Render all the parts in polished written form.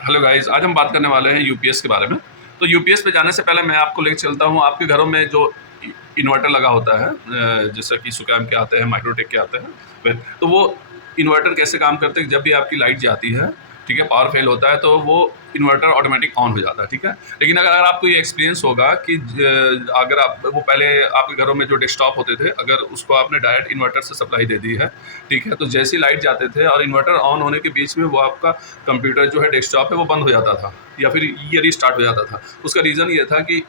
Hello guys, आज हम बात करने वाले हैं यूपीएस के बारे में। तो यूपीएस पे जाने से पहले मैं आपको लेके चलता हूँ आपके घरों में जो इन्वर्टर लगा होता है, जैसे कि सुकैम के आते हैं, माइक्रोटेक के आते हैं। तो वो इन्वर्टर कैसे काम करते हैं, जब भी आपकी लाइट जाती है, ठीक है, पावर फेल होता है तो वो इन्वर्टर ऑटोमेटिक ऑन हो जाता है, ठीक है। लेकिन अगर आपको ये एक्सपीरियंस होगा कि अगर आप वो पहले आपके घरों में जो डेस्कटॉप होते थे, अगर उसको आपने डायरेक्ट इन्वर्टर से सप्लाई दे दी है, ठीक है, तो जैसी लाइट जाते थे और इन्वर्टर ऑन होने के बीच में वो आपका कंप्यूटर जो है, डेस्कटॉप है, वो बंद हो जाता था या फिर ये रीस्टार्ट हो जाता था। उसका रीज़न ये था कि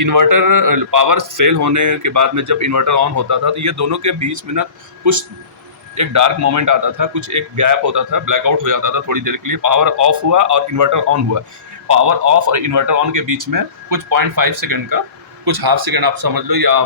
इन्वर्टर पावर फेल होने के बाद में जब इन्वर्टर ऑन होता था तो ये दोनों के बीच में ना कुछ एक डार्क मोमेंट आता था, कुछ एक गैप होता था, ब्लैकआउट हो जाता था थोड़ी देर के लिए। पावर ऑफ हुआ और इन्वर्टर ऑन हुआ, पावर ऑफ और इन्वर्टर ऑन के बीच में कुछ 0.5 सेकंड का, कुछ हाफ सेकंड आप समझ लो, या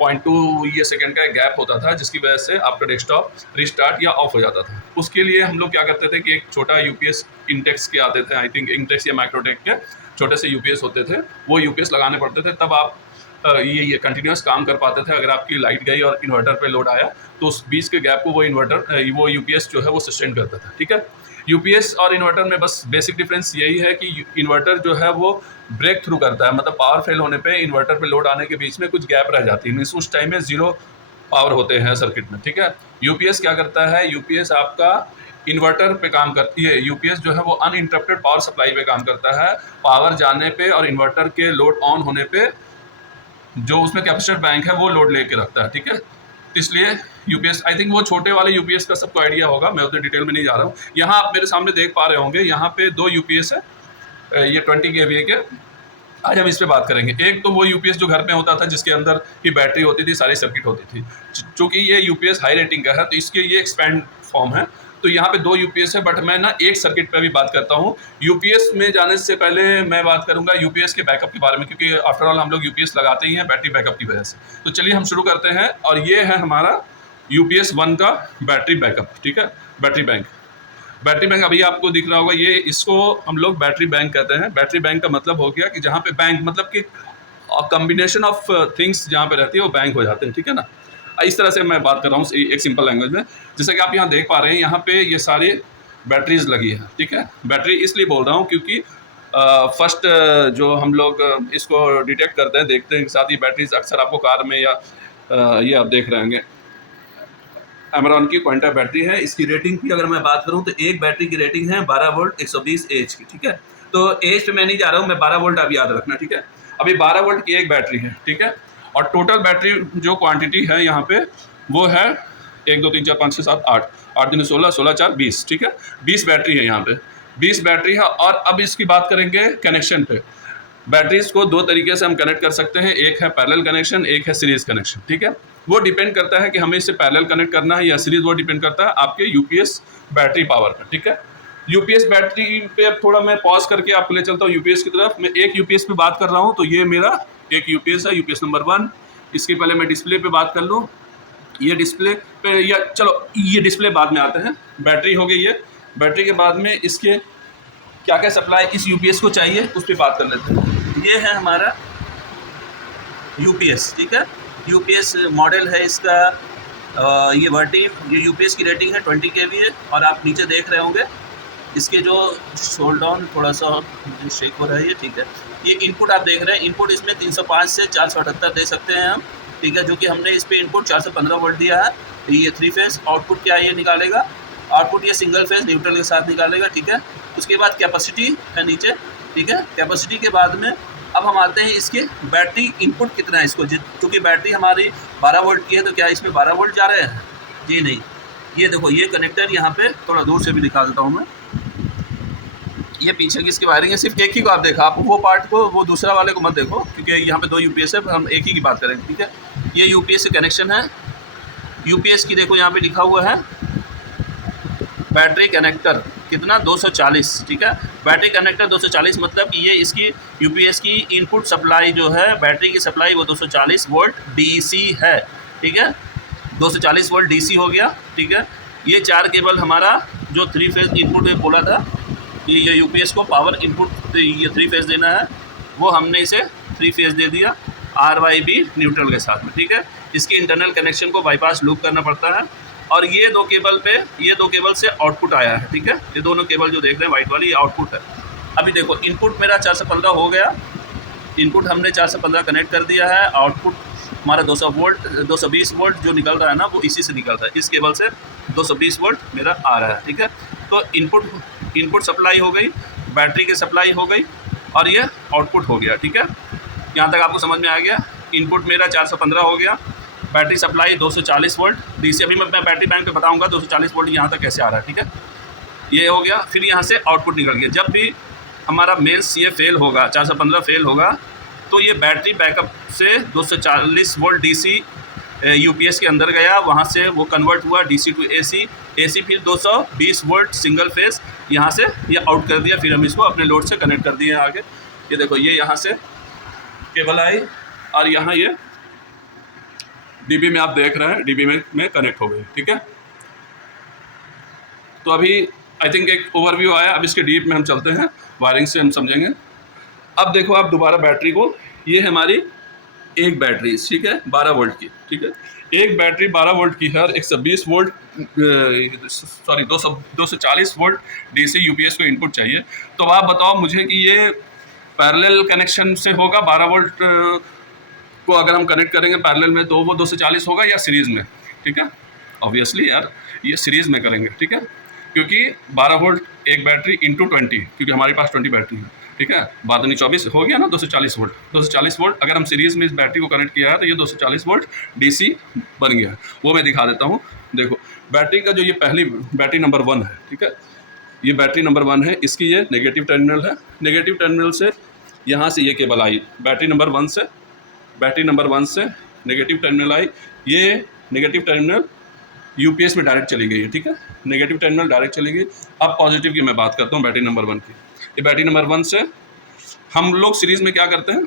0.2 ये सेकंड का एक गैप होता था, जिसकी वजह से आपका डेस्कटॉप रिस्टार्ट या ऑफ हो जाता था। उसके लिए हम लोग क्या करते थे कि एक छोटा यूपीएस इंटेक्स के आते थे, आई थिंक इंटेक्स या माइक्रोटेक के छोटे से यूपीएस होते थे, वो यूपीएस लगाने पड़ते थे, तब आप ये कंटिन्यूस काम कर पाते थे। अगर आपकी लाइट गई और इन्वर्टर पे लोड आया तो उस बीच के गैप को वो यूपीएस जो है वो सस्टेन करता था, ठीक है। यूपीएस और इन्वर्टर में बस बेसिक डिफरेंस यही है कि इन्वर्टर जो है वो ब्रेक थ्रू करता है, मतलब पावर फेल होने पे इन्वर्टर पे लोड आने के बीच में कुछ गैप रह जाती है, मीन्स उस टाइम में जीरो पावर होते हैं सर्किट में, ठीक है। यूपीएस क्या करता है, यूपीएस आपका इन्वर्टर पे काम करती है, यूपीएस जो है वो अनइंटरप्टेड पावर सप्लाई पे काम करता है। पावर जाने पे और इन्वर्टर के लोड ऑन होने पे जो उसमें कैपेसिटर बैंक है वो लोड लेके रखता है, ठीक है। इसलिए यूपीएस, आई थिंक वो छोटे वाले यूपीएस का सबको आइडिया होगा, मैं उतने डिटेल में नहीं जा रहा हूँ। यहाँ आप मेरे सामने देख पा रहे होंगे, यहाँ पे दो यूपीएस है, ये 20 केवीए के। आज हम इस पे बात करेंगे। एक तो वो यूपीएस जो घर में होता था, जिसके अंदर ही बैटरी होती थी, सारी सर्किट होती थी। चूँकि ये यूपीएस हाई रेटिंग का है तो इसके ये एक्सपैंड फॉर्म है। तो यहाँ पे दो यूपीएस है, बट मैं ना एक सर्किट पे भी बात करता हूँ। यूपीएस में जाने से पहले मैं बात करूँगा यूपीएस के बैकअप के बारे में, क्योंकि आफ्टर ऑल हम लोग यूपीएस लगाते ही हैं बैटरी बैकअप की वजह से। तो चलिए हम शुरू करते हैं, और ये है हमारा यूपीएस 1 का बैटरी बैकअप, ठीक है। बैटरी बैंक अभी आपको दिख रहा होगा, ये इसको हम लोग बैटरी बैंक कहते हैं। बैटरी बैंक का मतलब हो गया कि जहाँ पे बैंक मतलब कि कॉम्बिनेशन ऑफ थिंग्स जहाँ पे रहती है वो बैंक हो जाते हैं, ठीक है ना। इस तरह से मैं बात कर रहा हूँ एक सिंपल लैंग्वेज में। जैसे कि आप यहाँ देख पा रहे हैं, यहाँ पे ये सारी बैटरीज लगी है, ठीक है। बैटरी इसलिए बोल रहा हूँ क्योंकि फर्स्ट जो हम लोग इसको डिटेक्ट करते हैं, देखते हैं, साथ ही बैटरीज अक्सर आपको कार में या ये आप देख रहे होंगे, एमरॉन की क्वांटा बैटरी है। इसकी रेटिंग की अगर मैं बात करूं तो एक बैटरी की रेटिंग है 12 वोल्ट 120 एच की, ठीक है। तो एच पे मैं नहीं जा रहा हूं, मैं 12 वोल्ट आप याद रखना, ठीक है। अभी 12 वोल्ट की एक बैटरी है, ठीक है। और टोटल बैटरी जो क्वांटिटी है यहाँ पे वो है 1 2 3 4 5 6 7 8, 8 दिन 16, 16 4 20, ठीक है। 20 बैटरी है यहाँ पे, 20 बैटरी है। और अब इसकी बात करेंगे कनेक्शन पे। बैटरीज को दो तरीके से हम कनेक्ट कर सकते हैं, एक है पैरेलल कनेक्शन, एक है सीरीज कनेक्शन, ठीक है। वो डिपेंड करता है कि हमें इसे पैरेलल कनेक्ट करना है या सीरीज, वो डिपेंड करता है आपके यूपीएस बैटरी पावर पर, ठीक है। यूपीएस बैटरी पे अब थोड़ा मैं पॉज करके आपको ले चलता हूँ यूपीएस की तरफ। मैं एक यूपीएस पे बात कर रहा हूँ, तो ये मेरा एक यूपीएस है, यूपीएस नंबर 1। इसके पहले मैं डिस्प्ले पे बात कर लूँ, ये डिस्प्ले पे, या चलो ये डिस्प्ले बाद में आते हैं। बैटरी हो गई ये, बैटरी के बाद में इसके क्या क्या सप्लाई इस यूपीएस को चाहिए उस पर बात कर लेते हैं। ये है हमारा यूपीएस, ठीक है। यूपीएस मॉडल है इसका, ये यूपीएस की रेटिंग है 20 केवीए। और आप नीचे देख रहे होंगे इसके जो शोल्ड डाउन थोड़ा सा शेक हो रहा है ये, ठीक है। ये इनपुट आप देख रहे हैं, इनपुट इसमें 305 से 478 दे सकते हैं हम, ठीक है। जो कि हमने इस पर इनपुट 415 वोल्ट दिया है। ये 3 फेज आउटपुट क्या ये निकालेगा, आउटपुट ये सिंगल फेज न्यूट्रल के साथ निकालेगा, ठीक है। उसके बाद कैपेसिटी है नीचे, ठीक है। कैपेसिटी के बाद में अब हम आते हैं इसके बैटरी इनपुट कितना है इसको, क्योंकि बैटरी हमारी 12 वोल्ट की है, तो क्या इसमें 12 वोल्ट जा रहे हैं? जी नहीं। ये देखो, ये कनेक्टर यहाँ पे थोड़ा दूर से भी दिखा देता हूँ मैं, ये पीछे की इसकी वायरिंग है, सिर्फ एक ही को आप देखा, आप वो पार्ट को, वो दूसरा वाले को मत देखो, क्योंकि यहाँ पे दो यूपीएस है, हम एक ही की बात करेंगे, ठीक है। ये यूपीएस से कनेक्शन है। यूपीएस की देखो यहाँ पे लिखा हुआ है बैटरी कनेक्टर कितना, 240, ठीक है। बैटरी कनेक्टर 240 मतलब कि ये इसकी यूपीएस की इनपुट सप्लाई जो है, बैटरी की सप्लाई वो 240 वोल्ट डीसी है, ठीक है। 240 वोल्ट डीसी हो गया, ठीक है। ये 4 केबल हमारा जो 3 फेज इनपुट में बोला था कि ये यूपीएस को पावर इनपुट ये 3 फेज देना है, वो हमने इसे 3 फेज दे दिया RYB न्यूट्रल के साथ में, ठीक है। इसकी इंटरनल कनेक्शन को बाईपास लूप करना पड़ता है। और ये दो केबल से आउटपुट आया है, ठीक है। ये दोनों केबल जो देख रहे हैं वाइट वाली, ये आउटपुट है। अभी देखो इनपुट मेरा 415 हो गया, इनपुट हमने 415 कनेक्ट कर दिया है, आउटपुट हमारा 220 वोल्ट जो निकल रहा है ना, वो इसी से निकल रहा है, इस केबल से 220 वोल्ट मेरा आ रहा है, ठीक है। तो इनपुट सप्लाई हो गई, बैटरी की सप्लाई हो गई, और ये आउटपुट हो गया, ठीक है। यहाँ तक आपको समझ में आ गया। इनपुट मेरा 415 हो गया, बैटरी सप्लाई 240 वोल्ट डीसी। अभी मैं बैटरी बैंक पे बताऊंगा 240 वोल्ट यहाँ तक कैसे आ रहा है, ठीक है। ये हो गया, फिर यहाँ से आउटपुट निकल गया। जब भी हमारा मेंस ये फेल होगा, 415 फेल होगा, तो ये बैटरी बैकअप से 240 वोल्ट डीसी यूपीएस के अंदर गया, वहाँ से वो कन्वर्ट हुआ डीसी टू एसी, एसी फिर 220 वोल्ट सिंगल फेस यहाँ से ये आउट कर दिया। फिर हम इसको अपने लोड से कनेक्ट कर दिए आगे। ये देखो, ये यहाँ से केबल आई और यहाँ ये डीबी में आप देख रहे हैं, डीबी में कनेक्ट हो गई, ठीक है। तो अभी आई थिंक एक ओवरव्यू आया। अब इसके डीप में हम चलते हैं, वायरिंग से हम समझेंगे। अब देखो आप दोबारा बैटरी को, ये है हमारी एक बैटरी, ठीक है, 12 वोल्ट की, ठीक है। एक बैटरी 12 वोल्ट की है और 120 वोल्ट 240 वोल्ट डीसी यूपीएस को इनपुट चाहिए। तो आप बताओ मुझे कि ये पैरेलल कनेक्शन से होगा 12 वोल्ट को अगर हम कनेक्ट करेंगे पैरेलल में, तो वो 240 होगा या सीरीज़ में, ठीक है। ऑब्वियसली यार ये सीरीज़ में करेंगे, ठीक है, क्योंकि 12 वोल्ट एक बैटरी इंटू 20, क्योंकि हमारे पास 20 बैटरी है, ठीक है। 12 24 हो गया ना, 240 वोल्ट। 240 वोल्ट अगर हम सीरीज़ में इस बैटरी को कनेक्ट किया है तो ये 240 वोल्ट डीसी बन गया है। वो मैं दिखा देता हूँ। देखो बैटरी का जो ये पहली बैटरी नंबर 1 है, ठीक है, ये बैटरी नंबर 1 है, इसकी ये नेगेटिव टर्मिनल है। नेगेटिव टर्मिनल से यहाँ से ये केबल आई, बैटरी नंबर 1 से नेगेटिव टर्मिनल आई। ये नेगेटिव टर्मिनल यूपीएस में डायरेक्ट चली गई है, ठीक है। नेगेटिव टर्मिनल डायरेक्ट चली गई। अब पॉजिटिव की मैं बात करता हूँ, बैटरी नंबर 1 की। ये बैटरी नंबर 1 से हम लोग सीरीज़ में क्या करते हैं,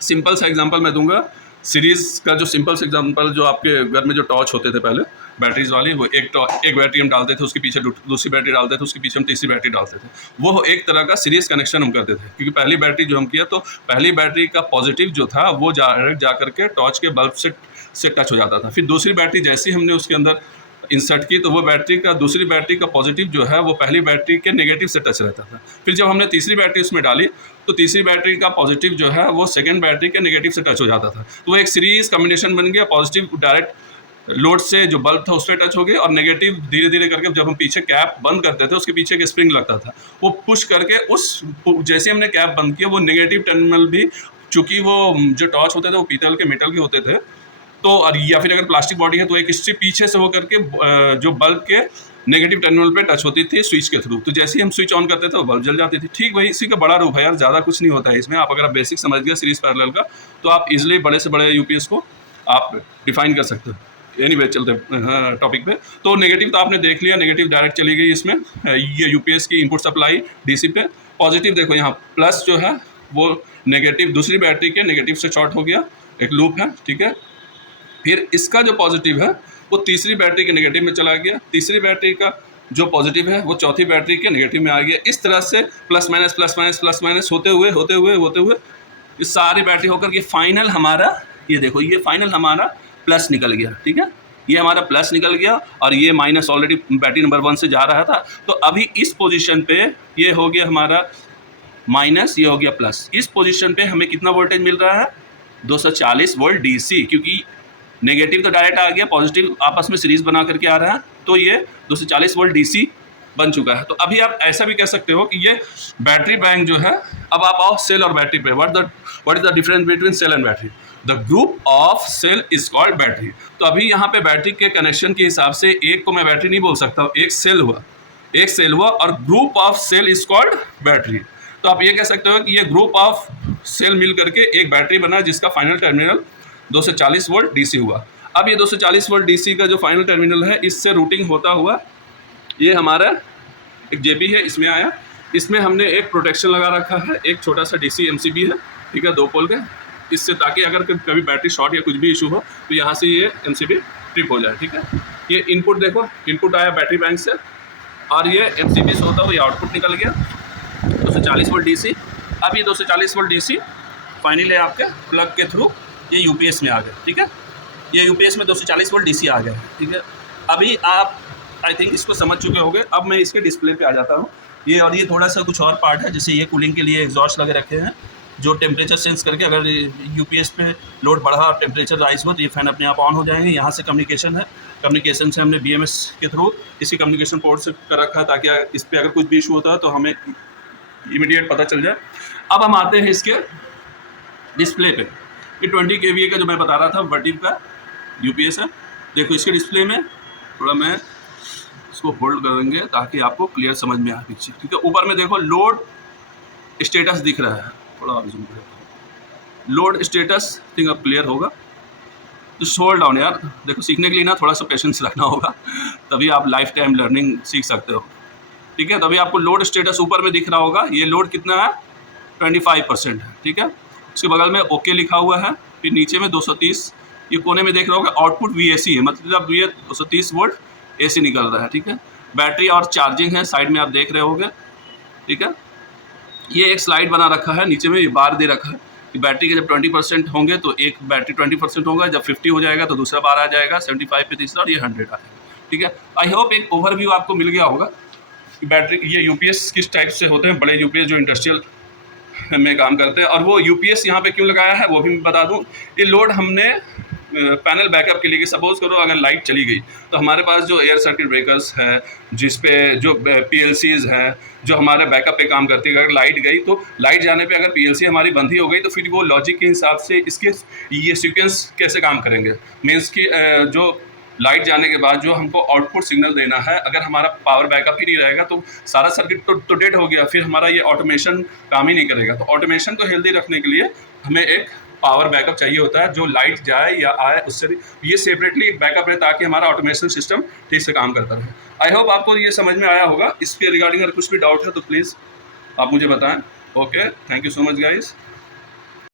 सिंपल सा एग्जांपल मैं दूंगा। सीरीज़ का जो सिंपल सा एग्जांपल, जो आपके घर में जो टॉर्च होते थे पहले बैटरीज वाली, वो एक बैटरी हम डालते थे, उसके पीछे दूसरी बैटरी डालते थे, उसके पीछे हम तीसरी बैटरी डालते थे। वो एक तरह का सीरीज़ कनेक्शन हम करते थे, क्योंकि पहली बैटरी जो हम किया, तो पहली बैटरी का पॉजिटिव जो था वो डायरेक्ट जा करके टॉर्च के बल्ब से टच हो जाता था। फिर दूसरी बैटरी जैसे ही हमने उसके अंदर इंसर्ट की, तो वो दूसरी बैटरी का पॉजिटिव जो है वो पहली बैटरी के नेगेटिव से टच रहता था। फिर जब हमने तीसरी बैटरी उसमें डाली, तो तीसरी बैटरी का पॉजिटिव जो है वो सेकंड बैटरी के नेगेटिव से टच हो जाता था। तो वो एक सीरीज कॉम्बिनेशन बन गया। पॉजिटिव डायरेक्ट लोड से जो बल्ब था उस पर टच हो गया, और नेगेटिव धीरे धीरे करके जब हम पीछे कैप बंद करते थे, उसके पीछे एक स्प्रिंग लगता था, वो पुश करके जैसे हमने कैप बंद किया, वो नेगेटिव टर्मिनल भी, चूँकि वो जो टॉर्च होते थे वो पीतल के मेटल के होते थे, तो या फिर अगर प्लास्टिक बॉडी है तो एक स्ट्रिप पीछे से होकर के जो बल्ब के नेगेटिव टर्मिनल पे टच होती थी स्विच के थ्रू। तो जैसे ही हम स्विच ऑन करते थे वो बल्ब जल जाती थी। ठीक वही इसी का बड़ा रूप है यार, ज़्यादा कुछ नहीं होता है इसमें। आप अगर आप बेसिक समझ गए सीरीज पैरेलल का, तो आप इजिली बड़े से बड़े यूपीएस को आप डिफाइन कर सकते हो। एनीवे चलते टॉपिक पे। तो नेगेटिव तो आपने देख लिया, नेगेटिव डायरेक्ट चली गई इसमें, ये यूपीएस की इनपुट सप्लाई डीसी पे। पॉजिटिव देखो यहाँ प्लस जो है वो नेगेटिव दूसरी बैटरी के नेगेटिव से शॉर्ट हो गया, एक लूप है, ठीक है। फिर इसका जो पॉजिटिव है वो तीसरी बैटरी के नेगेटिव में चला गया, तीसरी बैटरी का जो पॉजिटिव है वो चौथी बैटरी के नेगेटिव में आ गया। इस तरह से प्लस माइनस होते हुए ये सारी बैटरी होकर के फाइनल हमारा, ये देखो ये फाइनल हमारा प्लस निकल गया, ठीक है। ये हमारा प्लस निकल गया और ये माइनस ऑलरेडी बैटरी नंबर 1 से जा रहा था। तो अभी इस पोजीशन पे ये हो गया हमारा माइनस, ये हो गया प्लस। इस पोजीशन पे हमें कितना वोल्टेज मिल रहा है, 240 वोल्ट डीसी, क्योंकि नेगेटिव तो डायरेक्ट आ गया, पॉजिटिव आपस में सीरीज बना करके आ रहा है, तो ये 240 वोल्ट डीसी बन चुका है। तो अभी आप ऐसा भी कह सकते हो कि ये बैटरी बैंक जो है, अब आप आओ सेल और बैटरी पे। What is the difference between cell and battery? The group of cell is called battery. तो अभी यहाँ पे बैटरी के कनेक्शन के हिसाब से एक को मैं बैटरी नहीं बोल सकता हूँ, एक सेल हुआ और group of cell is called battery. तो आप ये कह सकते हो कि ये ग्रुप ऑफ सेल मिल करके एक बैटरी बना, जिसका फाइनल टर्मिनल 240 वोल्ट डीसी हुआ। अब ये 240 वोल्ट डीसी का जो फाइनल टर्मिनल है, इससे रूटिंग होता हुआ ये हमारा एक जेबी है, इसमें आया। इसमें हमने एक प्रोटेक्शन लगा रखा है, एक छोटा सा डीसी एमसीबी है, ठीक है, 2 पोल का, इससे ताकि अगर कभी बैटरी शॉर्ट या कुछ भी इशू हो तो यहाँ से ये एमसीबी ट्रिप हो जाए, ठीक है। ये इनपुट देखो, इनपुट आया बैटरी बैंक से और ये एमसीबी से होता हुआ ये आउटपुट निकल गया 240 वोल्ट डीसी। अब ये 240 वोल्ट डीसी फाइनली आपके प्लग के थ्रू ये यूपीएस में आ गया, ठीक है। ये यूपीएस में 240 वोल्ट डीसी आ गया, ठीक है। अभी आप आई थिंक इसको समझ चुके होंगे। अब मैं इसके डिस्प्ले पे आ जाता हूँ। ये थोड़ा सा कुछ और पार्ट है, जैसे ये कूलिंग के लिए एग्जॉस्ट लगे रखे हैं, जो टेम्परेचर सेंस करके अगर यूपीएस पे लोड बढ़ा और टेम्परेचर राइज हुआ तो ये फ़ैन अपने आप ऑन हो जाएंगे। यहाँ से कम्युनिकेशन है, कम्युनिकेशन से हमने BMS के थ्रू इसी कम्युनिकेशन पोर्ट से कर रखा है, ताकि इस पर अगर कुछ भी इशू होता है तो हमें इमीडिएट पता चल जाए। अब हम आते हैं इसके डिस्प्ले पे। ये 20 kVA का जो मैं बता रहा था वर्टिव का यूपीएस है। देखो इसके डिस्प्ले में थोड़ा मैं इसको होल्ड करेंगे ताकि आपको क्लियर समझ में आए पिक्चर, ठीक है। ऊपर में देखो लोड स्टेटस दिख रहा है, थोड़ा और जूम करें, लोड स्टेटस थिंक अब क्लियर होगा। तो होल्ड डाउन यार, देखो सीखने के लिए ना थोड़ा सा पेशेंस रखना होगा, तभी आप लाइफ टाइम लर्निंग सीख सकते हो, ठीक है। तभी आपको लोड स्टेटस ऊपर में दिख रहा होगा। ये लोड कितना है, 25% है, ठीक है। उसके बगल में ओके लिखा हुआ है, फिर नीचे में 230, ये कोने में देख रहे होगा आउटपुट VAC है, मतलब ये 230 वोल्ट AC निकल रहा है, ठीक है। बैटरी और चार्जिंग है, साइड में आप देख रहे होंगे, ठीक है। ये एक स्लाइड बना रखा है, नीचे में ये बार दे रखा है कि बैटरी के जब 20% होंगे तो एक बैटरी 20% होगा, जब 50 हो जाएगा तो दूसरा बार आ जाएगा, 75 पे तीसरा और ये 100 आ जाएगा, ठीक है। आई होप एक ओवरव्यू आपको मिल गया होगा कि बैटरी ये यूपीएस किस टाइप से होते हैं, बड़े यूपीएस जो इंडस्ट्रियल में काम करते हैं। और वो यूपीएस यहाँ पे क्यों लगाया है वो भी मैं बता दूँ। ये लोड हमने पैनल बैकअप के लिए कि सपोज करो अगर लाइट चली गई तो हमारे पास जो एयर सर्किट ब्रेकर्स हैं, जिस पे जो PLCs हैं जो हमारे बैकअप पे काम करती है, अगर लाइट गई तो लाइट जाने पे अगर PLC हमारी बंद ही हो गई तो फिर वो लॉजिक के हिसाब से इसके ये सीक्वेंस कैसे काम करेंगे। मीन्स कि जो लाइट जाने के बाद जो हमको आउटपुट सिग्नल देना है, अगर हमारा पावर बैकअप ही नहीं रहेगा तो सारा सर्किट तो डेड हो गया, फिर हमारा ये ऑटोमेशन काम ही नहीं करेगा। तो ऑटोमेशन को हेल्दी रखने के लिए हमें एक पावर बैकअप चाहिए होता है, जो लाइट जाए या आए उससे भी ये सेपरेटली एक बैकअप रहे, ताकि हमारा ऑटोमेशन सिस्टम ठीक से काम करता रहे। आई होप आपको ये समझ में आया होगा। इसके रिगार्डिंग अगर कुछ भी डाउट है तो प्लीज़ आप मुझे बताएं। Okay, thank you so much guys.